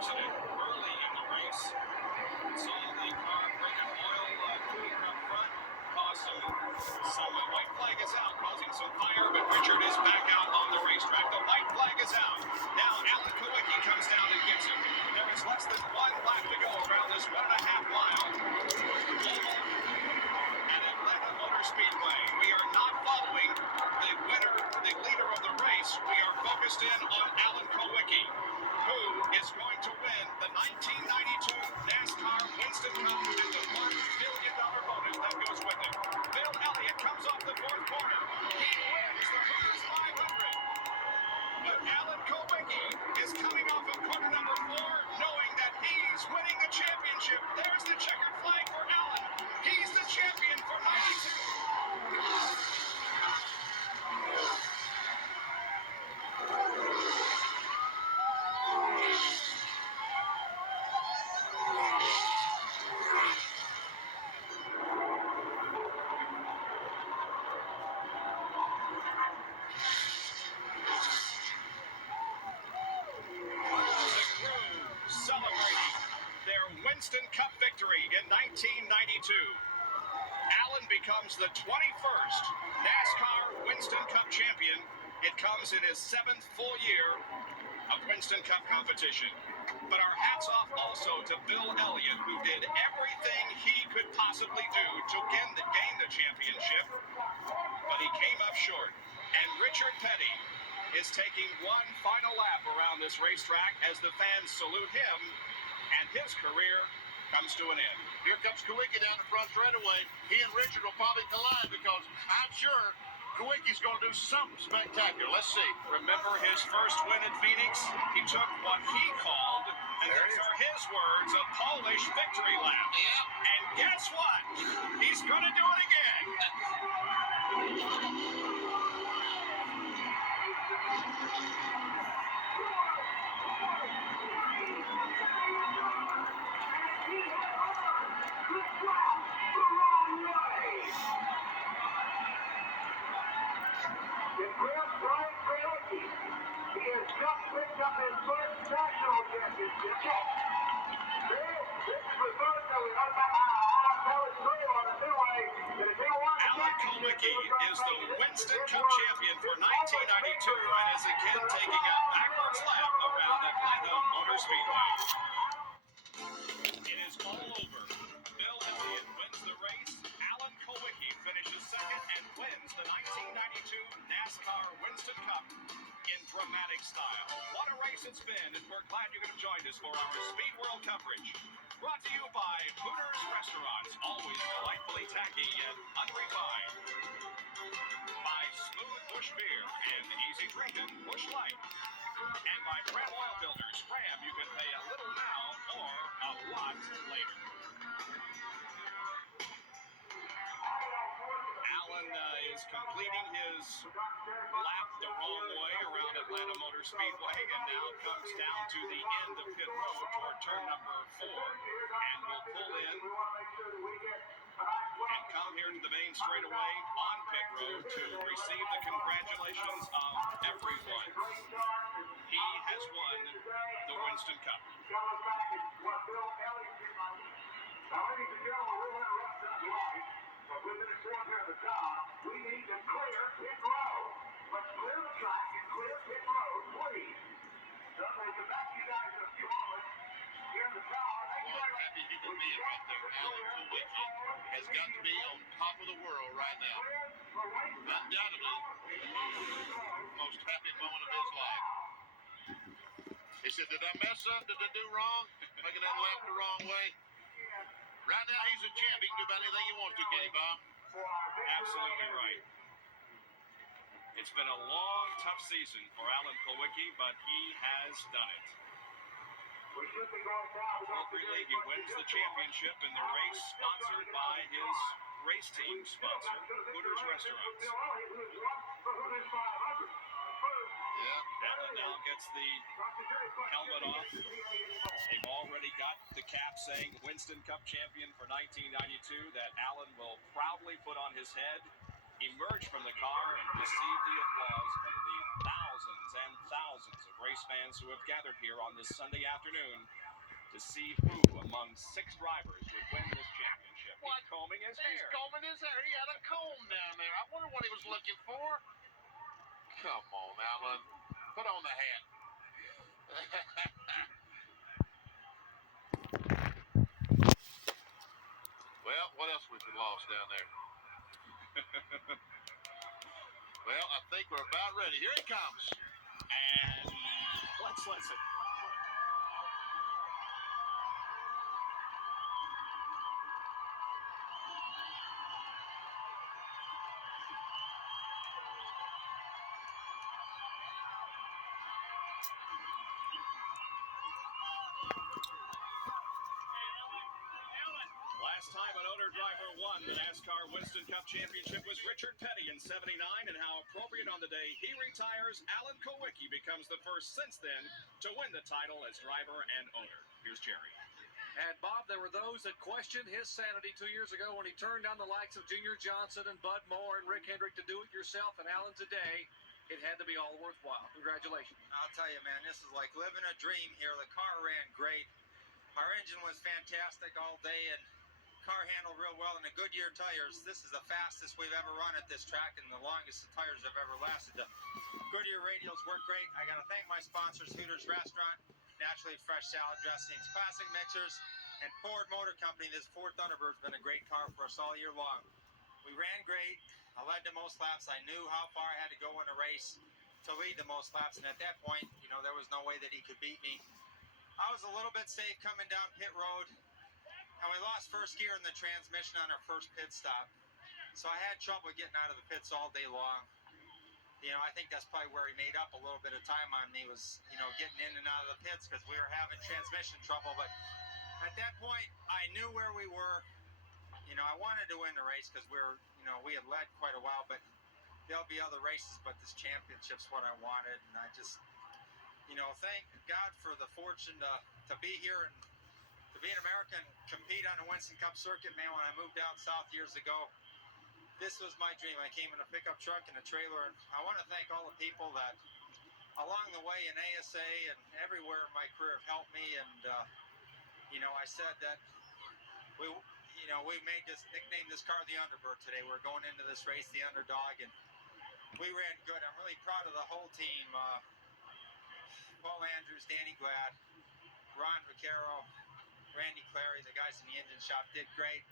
accident early in the race. Saw the car bring an oil cooler up front, caused some white flag is out, causing some fire, but Richard is back out on the racetrack. The white flag is out. Now Alan Kulwicki comes down and gets him. There is less than one lap to go around this 1.5 mile oval at Atlanta Motor Speedway. We are not following the winner, the leader of the race. We are focused in on Alan Kulwicki, who is going to win the 1992 NASCAR Winston Cup and the $1 million bonus that goes with it. Bill Elliott comes off the fourth corner. He wins the Hooters 500. But Alan Kulwicki is coming off of corner number 4, knowing that he's winning the championship. There's the checkered flag for Alan. He's the champion for 92. Celebrating their Winston Cup victory in 1992. Allen becomes the 21st NASCAR Winston Cup champion. It comes in his 7th full year of Winston Cup competition. But our hats off also to Bill Elliott, who did everything he could possibly do to gain the championship, but he came up short. And Richard Petty is taking one final lap around this racetrack as the fans salute him, and his career comes to an end. Here comes Kulwicki down the front straightaway. He and Richard will probably collide because I'm sure Kulwicki's going to do something spectacular. Let's see. Remember his first win at Phoenix? He took what he called, and these are his words, a Polish victory lap. Yep. And guess what? He's going to do it again. Up his first national championship. Check. This is the first that we got back on the two-way. Alan Kulwicki is the Winston Cup champion for 1992 and is again taking a backwards lap around Atlanta Motor Speedway. It is all over. Bill Elliott wins the race. Alan Kulwicki finishes second and wins the 1992 NASCAR Winston Cup in dramatic style. What a race it's been, and we're glad you could have joined us for our Speed World coverage. Brought to you by Hooters Restaurants, always delightfully tacky yet unrefined. By Smooth Bush Beer and easy drinking Bush Light. And by Fram Oil Filters. Fram, you can pay a little now or a lot later. Alan is completing his lap the wrong way around Atlanta Motor Speedway and now comes down to the end of pit road toward turn number 4 and will pull in and come here to the main straightaway on pit road to receive the congratulations of everyone. He has won the Winston Cup. But with this one here at the top, we need to clear pit road. Let's clear the track and clear pit road, please. So we'll come back to you guys in a few moments. Here in the tower. Well, happy he can be right there. Alan Kulwicki has got to be on top of the world right now. Undoubtedly, most happy moment of his life. He said, did I mess up? Did I do wrong? Making that lap the wrong way? Right now, he's a champ. He can do about anything he wants to, Kenny Bob. Absolutely right. It's been a long, tough season for Alan Kulwicki, but he has done it. Appropriately, he wins the championship in the race sponsored by his race team sponsor, Hooters Restaurants. Yeah. Alan now gets the helmet off. They've already got the cap saying Winston Cup champion for 1992 that Alan will proudly put on his head emerged from the car and received the applause of the thousands and thousands of race fans who have gathered here on this Sunday afternoon to see who among 6 drivers would win this championship. What? He's combing his He's hair. combing his hair. He had a comb down there. I wonder what he was looking for. Come on, Alan. Put on the hat. Well, what else we lost down there? Well, I think we're about ready. Here it comes. And let's listen. Last time an owner-driver won the NASCAR Winston Cup Championship was Richard Petty in '79, and how appropriate on the day he retires, Alan Kulwicki becomes the first since then to win the title as driver and owner. Here's Jerry. And, Bob, there were those that questioned his sanity 2 years ago when he turned down the likes of Junior Johnson and Bud Moore and Rick Hendrick to do it yourself. And Alan, today, it had to be all worthwhile. Congratulations. I'll tell you, man, this is like living a dream here. The car ran great. Our engine was fantastic all day, and car handled real well. And the Goodyear tires, this is the fastest we've ever run at this track and the longest the tires have ever lasted. The Goodyear radials work great. I got to thank my sponsors, Hooters Restaurant, Naturally Fresh Salad Dressings, Classic Mixers, and Ford Motor Company. This Ford Thunderbird's been a great car for us all year long. We ran great. I led the most laps. I knew how far I had to go in the race to lead the most laps, and at that point, there was no way that he could beat me. I was a little bit safe coming down pit road, and we lost first gear in the transmission on our first pit stop. So I had trouble getting out of the pits all day long. I think that's probably where he made up a little bit of time on me was, getting in and out of the pits because we were having transmission trouble. But at that point, I knew where we were. I wanted to win the race because we had led quite a while, but there'll be other races, but this championship's what I wanted. And I just, thank God for the fortune to be here and to be an American, compete on the Winston Cup circuit. Man, when I moved down south years ago, this was my dream. I came in a pickup truck and a trailer, and I want to thank all the people that along the way in ASA and everywhere in my career have helped me. And, I said that we nicknamed this car the Underbird today. We're going into this race, the underdog, and we ran good. I'm really proud of the whole team. Paul Andrews, Danny Glad, Ron Vaccaro, Randy Clary, the guys in the engine shop did great.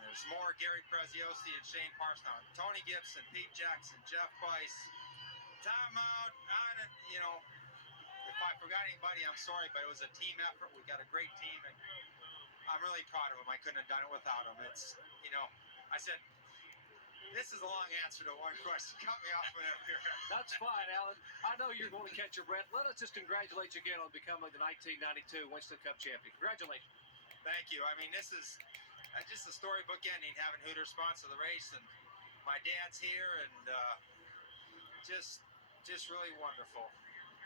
There's more Gary Preziosi and Shane Parsons, Tony Gibson, Pete Jackson, Jeff Weiss, Tom Mount. If I forgot anybody, I'm sorry, but it was a team effort. We got a great team, and I'm really proud of them. I couldn't have done it without them. It's, I said, this is a long answer to one question. Cut me off whenever you're ready. That's fine, Alan. I know you're going to catch your breath. Let us just congratulate you again on becoming the 1992 Winston Cup champion. Congratulations. Thank you. I mean, this is just a storybook ending, having Hooters sponsor the race, and my dad's here, and just really wonderful.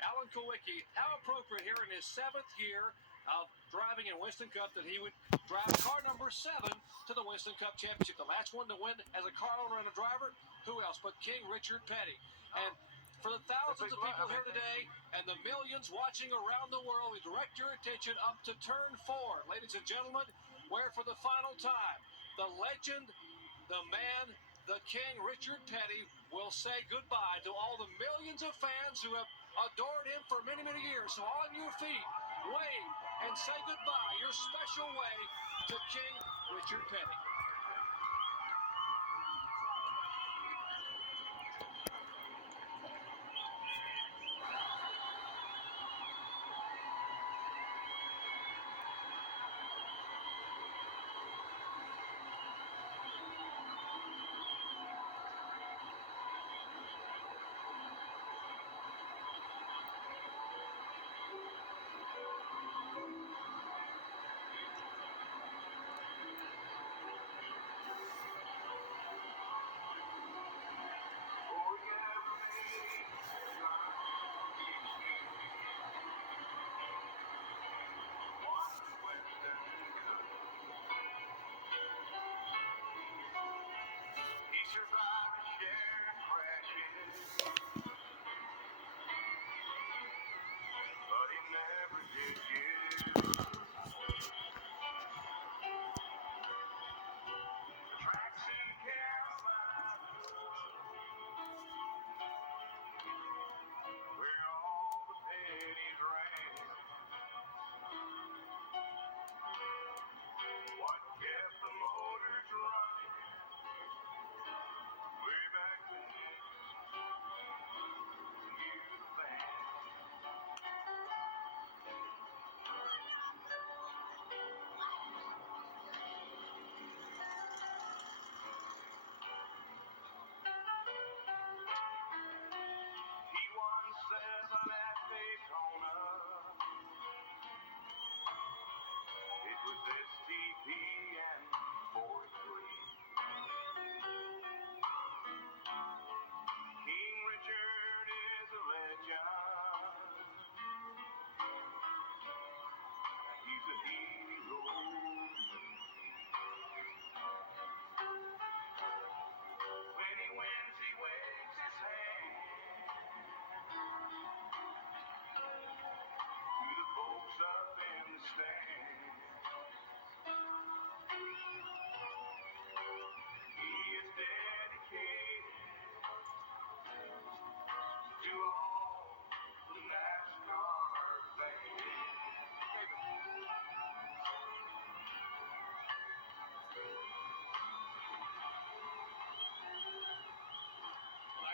Alan Kulwicki, how appropriate here in his 7th year of driving in Winston Cup that he would drive car number 7 to the Winston Cup Championship. The last one to win as a car owner and a driver, who else but King Richard Petty. And for the thousands of people here today and the millions watching around the world, we direct your attention up to turn 4. Ladies and gentlemen, where for the final time, the legend, the man, the King Richard Petty will say goodbye to all the millions of fans who have adored him for many, many years. So on your feet, wave and say goodbye, your special way to King Richard Petty.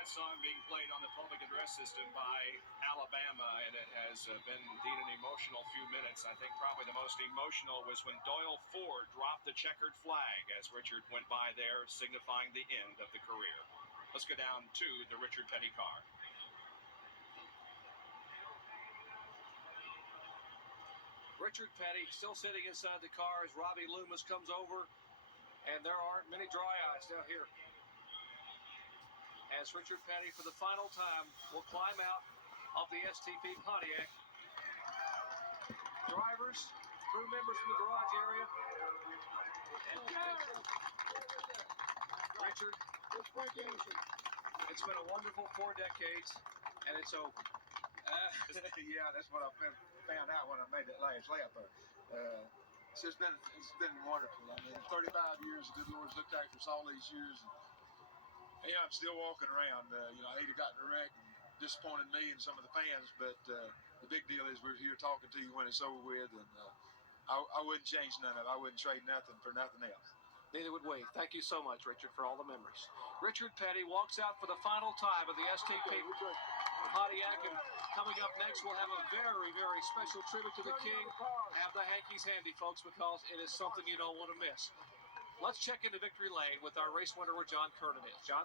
song being played on the public address system by Alabama, and it has been indeed an emotional few minutes. I think probably the most emotional was when Doyle Ford dropped the checkered flag as Richard went by there, signifying the end of the career. Let's go down to the Richard Petty car. Richard Petty still sitting inside the car as Robbie Loomis comes over, and there aren't many dry eyes down here. As Richard Petty, for the final time, will climb out of the STP Pontiac. Drivers, crew members from the garage area. Richard, it's been a wonderful 4 decades, and it's over. Yeah, that's what I found out when I made that last lap there. It's been wonderful. I mean, 35 years, the good Lord's looked after us all these years. And, I'm still walking around. I hate to got in a wreck and disappointed me and some of the fans, but the big deal is we're here talking to you when it's over with, and I wouldn't change none of it. I wouldn't trade nothing for nothing else. Neither would we. Thank you so much, Richard, for all the memories. Richard Petty walks out for the final time of the STP Pontiac, and coming up next, we'll have a very, very special tribute to the King. Have the hankies handy, folks, because it is something you don't want to miss. Let's check into victory lane with our race winner, where John Kernan is. John?